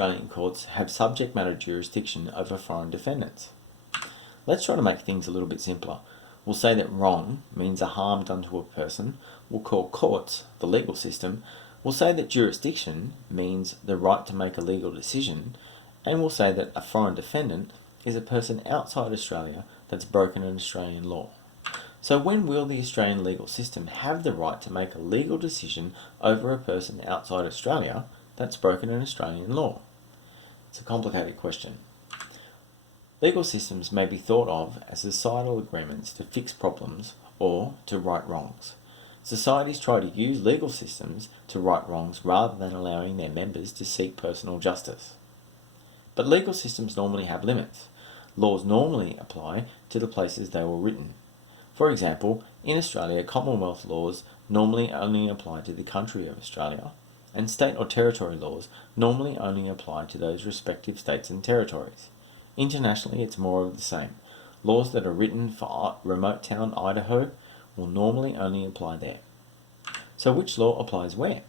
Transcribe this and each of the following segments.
Australian courts have subject matter jurisdiction over foreign defendants? Let's try to make things a little bit simpler. We'll say that wrong means a harm done to a person. We'll call courts the legal system. We'll say that jurisdiction means the right to make a legal decision. And we'll say that a foreign defendant is a person outside Australia that's broken an Australian law. So when will the Australian legal system have the right to make a legal decision over a person outside Australia that's broken an Australian law? It's a complicated question. Legal systems may be thought of as societal agreements to fix problems or to right wrongs. Societies try to use legal systems to right wrongs rather than allowing their members to seek personal justice. But legal systems normally have limits. Laws normally apply to the places they were written. For example, in Australia, Commonwealth laws normally only apply to the country of Australia, and state or territory laws normally only apply to those respective states and territories. Internationally, it's more of the same. Laws that are written for remote town Idaho will normally only apply there. So which law applies where?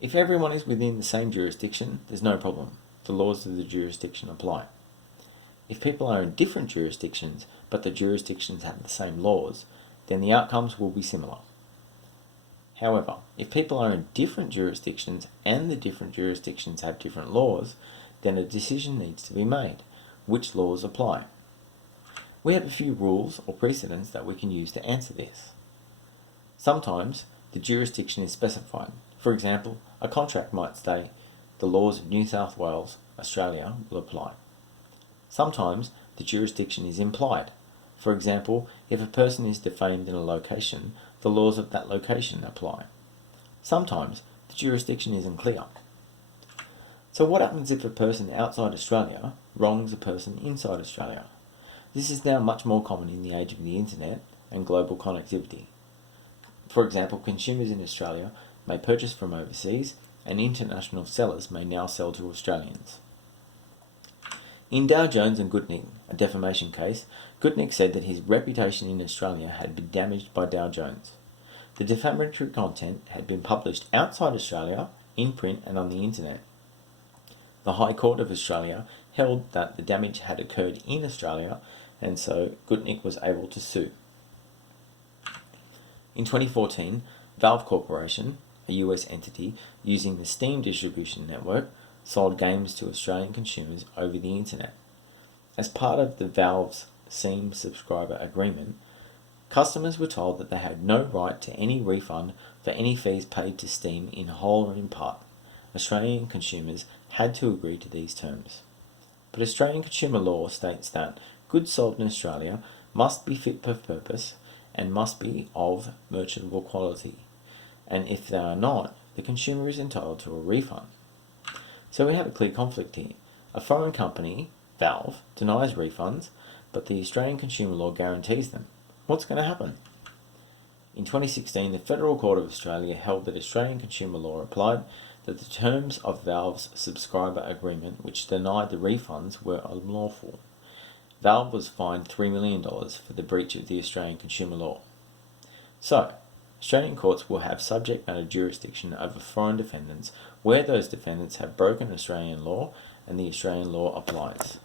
If everyone is within the same jurisdiction, there's no problem. The laws of the jurisdiction apply. If people are in different jurisdictions, but the jurisdictions have the same laws, then the outcomes will be similar. However, if people are in different jurisdictions and the different jurisdictions have different laws, then a decision needs to be made. Which laws apply? We have a few rules or precedents that we can use to answer this. Sometimes the jurisdiction is specified. For example, a contract might say the laws of New South Wales, Australia will apply. Sometimes the jurisdiction is implied. For example, if a person is defamed in a location, the laws of that location apply. Sometimes the jurisdiction isn't clear. So what happens if a person outside Australia wrongs a person inside Australia? This is now much more common in the age of the internet and global connectivity. For example, consumers in Australia may purchase from overseas, and international sellers may now sell to Australians. In Dow Jones and Gutnick, a defamation case, Gutnick said that his reputation in Australia had been damaged by Dow Jones. The defamatory content had been published outside Australia, in print and on the internet. The High Court of Australia held that the damage had occurred in Australia, and so Gutnick was able to sue. In 2014, Valve Corporation, a US entity using the Steam distribution network, sold games to Australian consumers over the internet. As part of the Valve's Steam subscriber agreement, customers were told that they had no right to any refund for any fees paid to Steam in whole or in part. Australian consumers had to agree to these terms. But Australian consumer law states that goods sold in Australia must be fit for purpose and must be of merchantable quality, and if they are not, the consumer is entitled to a refund. So we have a clear conflict here. A foreign company, Valve, denies refunds, but the Australian consumer law guarantees them. What's going to happen? In 2016, the Federal Court of Australia held that Australian consumer law applied, that the terms of Valve's subscriber agreement which denied the refunds were unlawful. Valve was fined $3 million for the breach of the Australian consumer law. So, Australian courts will have subject matter jurisdiction over foreign defendants where those defendants have broken Australian law and the Australian law applies.